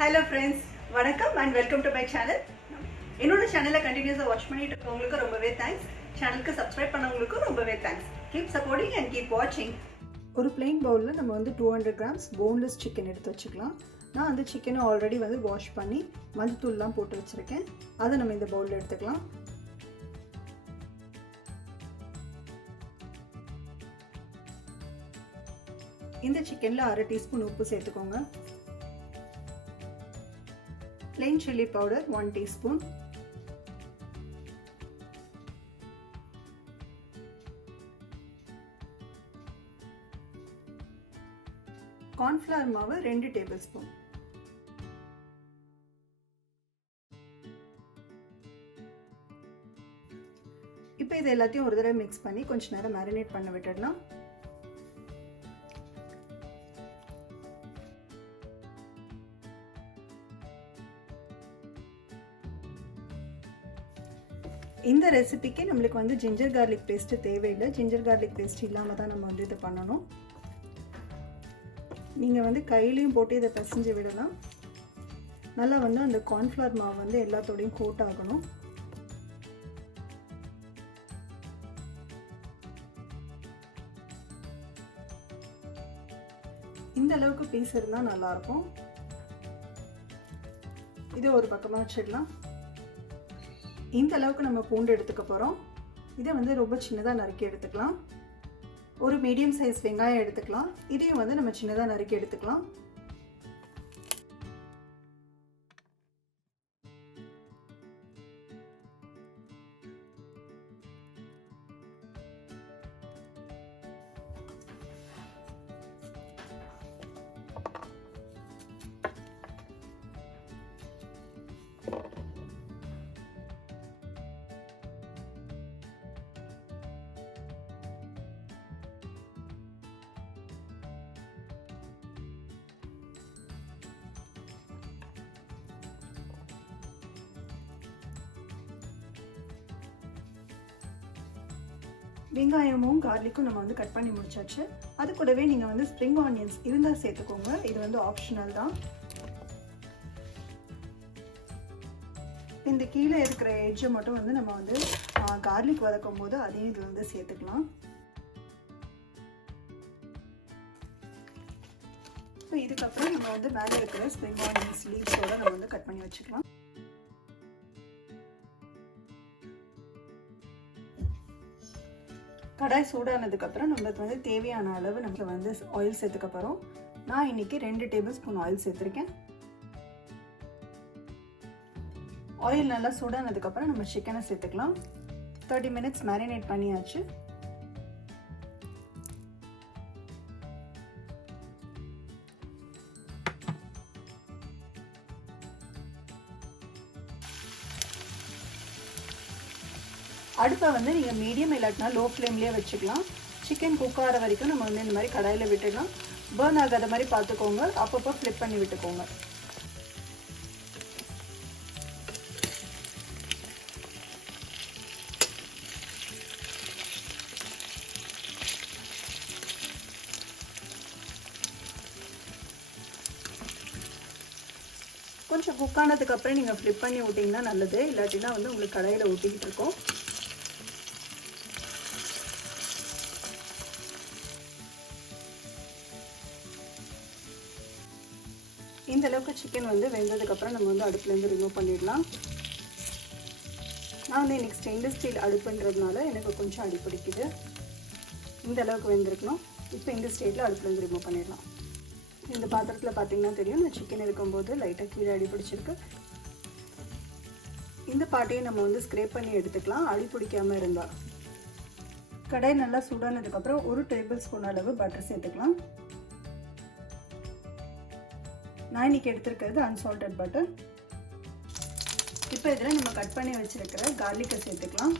Hello friends, welcome and welcome to my channel. என்னோட சேனலை கண்டினியூஸா வாட்ச் பண்ணிட்டு இருக்கவங்களுக்கு ரொம்பவே தேங்க்ஸ். சேனலுக்கு சப்ஸ்கிரைப் பண்ணவங்களுக்கு ரொம்பவே thanks. Keep supporting and keep watching. ஒரு plain பவுல்ல நம்ம வந்து 200 grams boneless chicken எடுத்து வச்சுக்கலாம். நான் அந்த chicken ஆல்ரெடி வந்து வாஷ் பண்ணி மஞ்சள்தூள்லாம் போட்டு வச்சிருக்கேன். அதை நம்ம இந்த பவுல்ல எடுத்துக்கலாம். இந்த சிக்கன்ல 1/2 டீஸ்பூன் உப்பு சேர்த்துக்கோங்க. plain chili powder 1 teaspoon. corn flour மாவு 2 tablespoon. இப்போ இது எல்லாத்தையும் ஒரு தடவை mix பண்ணி கொஞ்ச நேரம் marinate பண்ண விட்டுடலாம். இந்த ரெசிபிக்கு நமக்கு வந்து ginger garlic paste தேவையில்லை. ginger garlic paste இல்லாம தான் நம்ம வந்து இது பண்ணனும். நீங்க வந்து கையிலயும் போட்டு இத பிசைஞ்சு விடலாம். நல்லா வந்து அந்த corn flour மாவு வந்து எல்லாத்தோடையும் கோட் ஆகணும். இந்த அளவுக்கு பீஸ் இருந்தா நல்லா இருக்கும். இது ஒரு பக்கமா வச்சிடலாம். இந்த அளவுக்கு நம்ம பூண்டு எடுத்துக்க போறோம். இதை வந்து ரொம்ப சின்னதா நறுக்கி எடுத்துக்கலாம். ஒரு மீடியம் சைஸ் வெங்காயம் எடுத்துக்கலாம். இதையும் வந்து நம்ம சின்னதா நறுக்கி எடுத்துக்கலாம். வெங்காயமும் கார்லிக்கும் நம்ம வந்து கட் பண்ணி முடிச்சாச்சு. அது கூடவே நீங்க வந்து ஸ்ப்ரிங் ஆனியன்ஸ் இருந்தா சேர்த்துக்கோங்க. இது வந்து ஆப்ஷனல் தான். இந்த கீழே இருக்கிற எட்ஜை மட்டும் வந்து நம்ம வந்து கார்லிக் வதக்கும் போது அதையும் இதுல வந்து சேர்த்துக்கலாம். இதுக்கப்புறம் நம்ம வந்து மேலே இருக்கிற ஸ்ப்ரிங் ஆனியன்ஸ் லீவ்ஸோட நம்ம வந்து கட் பண்ணி வச்சுக்கலாம். கடாய் சூடானதுக்கு அப்புறம் நம்மளுக்கு வந்து தேவையான அளவு நம்ம வந்து ஆயில் சேர்த்துக்க போறோம். நான் இன்னைக்கு 2 டேபிள்ஸ்பூன் ஆயில் சேர்த்திருக்கேன். ஆயில் நல்லா சூடானதுக்கு அப்புறம் நம்ம சிக்கனை சேர்த்துக்கலாம். 30 minutes மேரினேட் பண்ணியாச்சு. அடுப்பை வந்து நீங்கள் மீடியம் இல்லாட்டினா லோ ஃப்ளேம்லேயே வச்சுக்கலாம். சிக்கன் குக் ஆகிற வரைக்கும் நம்ம வந்து இந்த மாதிரி கடாயில் விட்டுடலாம். பர்ன் ஆகாத மாதிரி பார்த்துக்கோங்க. அப்பப்போ ஃப்ளிப் பண்ணி விட்டுக்கோங்க. கொஞ்சம் குக் ஆனதுக்கு அப்புறம் நீங்கள் ஃப்ளிப் பண்ணி விட்டிங்கன்னா நல்லது. இல்லாட்டினா வந்து உங்களுக்கு கடாயில் ஊற்றிக்கிட்டு இருக்கோம். இந்த அளவுக்கு சிக்கன் வந்து வெந்ததுக்கு அப்புறம் நம்ம வந்து அடுப்புல இருந்து ரிமூவ் பண்ணிடலாம். நான் வந்து இன்னைக்கு ஸ்டெயின்லெஸ் ஸ்டீல் அடுப்புன்றதுனால எனக்கு கொஞ்சம் அடி பிடிக்குது. இந்த அளவுக்கு வெந்திருக்கணும். இப்போ இந்த ஸ்டேஜில் அடுப்புல இருந்து ரிமூவ் பண்ணிடலாம். இந்த பாத்திரத்தில் பார்த்தீங்கன்னா தெரியும், நான் சிக்கன் இருக்கும்போது லைட்டாக கீழே அடி பிடிச்சிருக்கு. இந்த பாட்டையும் நம்ம வந்து ஸ்க்ரேப் பண்ணி எடுத்துக்கலாம், அடி பிடிக்காமல் இருந்தால். கடாய் நல்லா சூடானதுக்கப்புறம் 1 டேபிள்ஸ்பூன் அளவு பட்டர் சேர்த்துக்கலாம். நான் இன்னைக்கு எடுத்திருக்கிறது அன்சால்டட் பட்டர். இப்போ இதில் நம்ம கட் பண்ணி வச்சிருக்கிற கார்லிக்கை சேர்த்துக்கலாம்.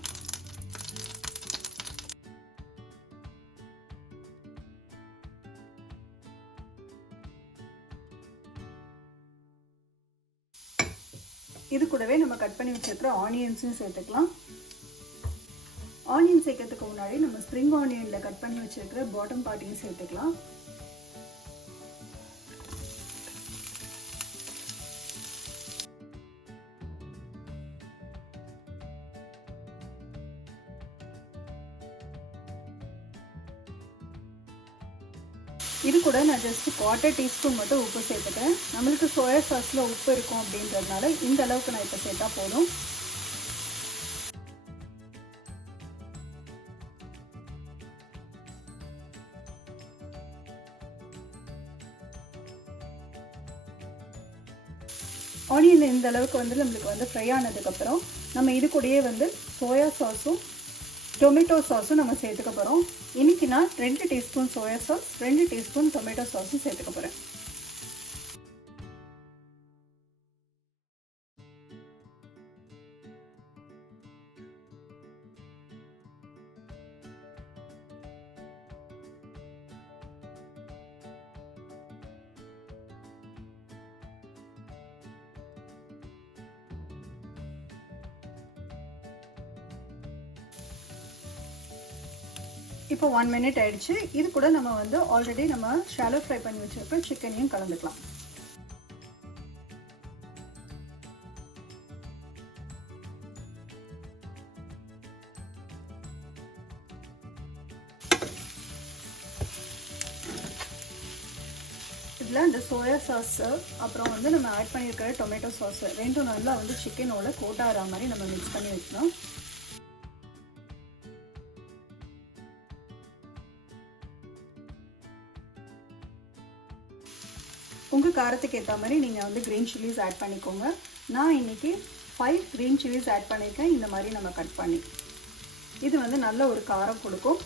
இது கூடவே நம்ம கட் பண்ணி வச்சிருக்கிற ஆனியன்ஸும் சேர்த்துக்கலாம். ஆனியன் சேர்க்கிறதுக்கு முன்னாடி நம்ம ஸ்ப்ரிங் ஆனியன்ல கட் பண்ணி வச்சிருக்கிற பாட்டம் பார்ட்டையும் சேர்த்துக்கலாம். இது கூட நான் ஜஸ்ட் 1/4 டீஸ்பூன் மட்டும் உப்பு சேர்த்துக்கிறேன். நம்மளுக்கு சோயா சாஸில் உப்பு இருக்கும் அப்படின்றதுனால இந்த அளவுக்கு நான் இப்போ சேர்த்தா போதும். ஆனியன் இந்த அளவுக்கு வந்து நம்மளுக்கு வந்து ஃப்ரை ஆனதுக்கப்புறம் நம்ம இது கூடயே வந்து சோயா சாஸும் டொமேட்டோ சாஸும் நம்ம சேர்த்துக்க போகிறோம். இன்றைக்கி நான் 2 teaspoon soya sauce 2 teaspoon tomato சாஸும் சேர்த்துக்க போகிறேன். இப்போ 1 மினிட் ஆயிடுச்சு. இது கூட நம்ம வந்து ஆல்ரெடி நம்ம ஷாலோ ஃப்ரை பண்ணி வச்சிருக்க சிக்கனையும் கலந்துக்கலாம். இதில் இந்த சோயா சாஸு அப்புறம் வந்து நம்ம ஆட் பண்ணியிருக்கிற டொமேட்டோ சாஸு ரெண்டும் நல்லா வந்து சிக்கனோட கோட் ஆகிற மாதிரி நம்ம மிக்ஸ் பண்ணி வைக்கணும். உங்கள் காரத்துக்கு ஏற்ற மாதிரி நீங்கள் வந்து க்ரீன் சில்லிஸ் ஆட் பண்ணிக்கோங்க. நான் இன்றைக்கி 5 க்ரீன் சில்லிஸ் ஆட் பண்ணியிருக்கேன். இந்த மாதிரி நம்ம கட் பண்ணி இது வந்து நல்ல ஒரு காரம் கொடுக்கும்.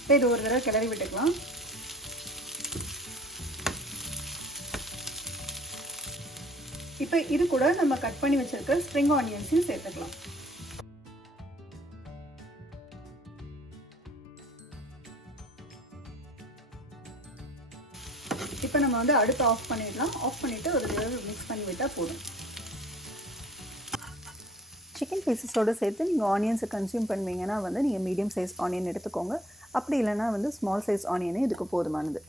இப்போ இது ஒரு தடவை கிளறி விட்டுக்கலாம். இப்போ இது கூட நம்ம கட் பண்ணி வச்சுருக்க ஸ்ப்ரிங் ஆனியன்ஸையும் சேர்த்துக்கலாம். இப்போ நம்ம வந்து அடுப்பு ஆஃப் பண்ணிடலாம். ஆஃப் பண்ணிவிட்டு ஒரு தடவை மிக்ஸ் பண்ணி விட்டால் போதும். சிக்கன் பீசஸோடு சேர்த்து நீங்கள் ஆனியன்ஸை கன்சியூம் பண்ணுவீங்கன்னா வந்து நீங்கள் மீடியம் சைஸ் ஆனியன் எடுத்துக்கோங்க. அப்படி இல்லைனா வந்து ஸ்மால் சைஸ் ஆனியனே இதுக்கு போதுமானது.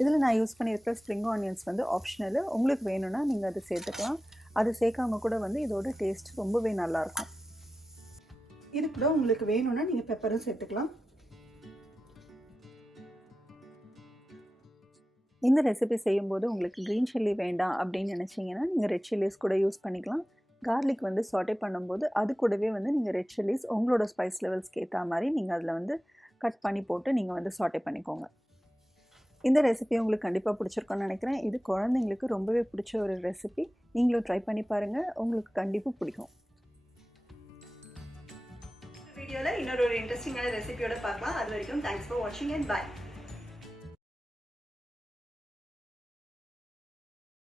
இதில் நான் யூஸ் பண்ணியிருக்கிற ஸ்ப்ரிங் ஆனியன்ஸ் வந்து ஆப்ஷனல். உங்களுக்கு வேணும்னா நீங்கள் அதை சேர்த்துக்கலாம். அது சேர்க்காம கூட வந்து இதோட டேஸ்ட் ரொம்பவே நல்லாயிருக்கும். இது கூட உங்களுக்கு வேணும்னா நீங்கள் பெப்பரும் சேர்த்துக்கலாம். இந்த ரெசிபி செய்யும்போது உங்களுக்கு க்ரீன் சில்லி வேண்டாம் அப்படின்னு நினச்சிங்கன்னா நீங்கள் ரெட் சில்லிஸ் கூட யூஸ் பண்ணிக்கலாம். கார்லிக் வந்து சாட்டே பண்ணும்போது அது கூடவே வந்து நீங்கள் ரெட் சில்லிஸ் உங்களோட ஸ்பைஸ் லெவல்ஸ்க்கு ஏற்ற மாதிரி நீங்கள் அதில் வந்து கட் பண்ணி போட்டு நீங்கள் வந்து சாட்டே பண்ணிக்கோங்க. இந்த ரெசிபி உங்களுக்கு கண்டிப்பாக பிடிச்சிருக்கோன்னு நினைக்கிறேன். இது குழந்தைங்களுக்கு ரொம்பவே பிடிச்ச ஒரு ரெசிபி. நீங்களும் ட்ரை பண்ணி பாருங்கள், உங்களுக்கு கண்டிப்பாக பிடிக்கும். வீடியோவில் இன்னொரு இன்ட்ரெஸ்டிங்கான ரெசிபியோட பார்க்கலாம். அது வரைக்கும் தேங்க்ஸ் ஃபார் வாட்சிங் அண்ட் பாய்.